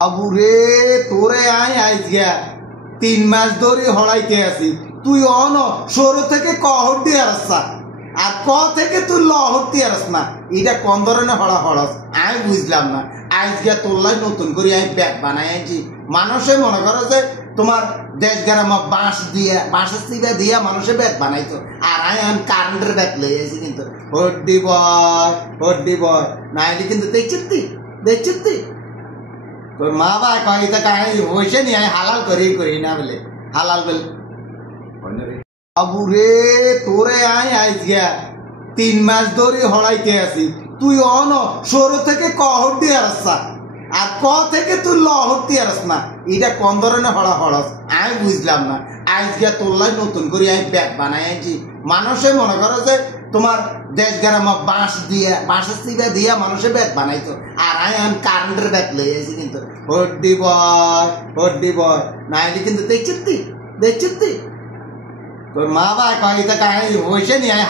বাবুরে তোরে আইজ গিয়া 3 মাস ধরে হড়াইতে আছি। তুই অন সরু থেকে কহর দিয়ে আসছা আর ক থেকে তুই লহর দিয়ে আস না। এটা কোন ধরনের হড়া হড়াস আমি বুঝলাম না। আইজ গিয়া তোল্লাই নতুন করে আমি ব্যাগ বানাই আনছি। মানুষে মনে করো যে তোমার দেশ গ্রাম বাঁশ দিয়ে বাঁশের চিপা দিয়া মানুষে ব্যাগ বানাইতো, আর আমি কারেন্টের ব্যাগ লই আছি। কিন্তু হড্ডি বয় না এটি কিন্তু দেখছি তোর মা বা কয় হয়েছে নি আমি হালাল করি না বলে হালাল বলে। বাবুরে তোরে আইজ গিয়া 3 মাস ধরে হড়াইতে আছি। তুই অন সরু থেকে কহর দিয়ে আসছা আর ক থেকে তুই লহর দিয়ে আস না। এটা কোন ধরনের হড়া হড়াস আমি বুঝলাম না। আইজ গিয়া তোল্লাই নতুন করে আমি ব্যাগ বানাই আনছি। মানুষে মনে করো যে তোমার দেশ গ্রাম বাঁশ দিয়ে বাঁশের চিপা দিয়া মানুষে ব্যাগ বানাইতো, আর আমি কারেন্টের ব্যাগ লই আছি। কিন্তু হড্ডি বয় না এটি কিন্তু দেখছি তোর মা বা কয় হয়েছে নি আমি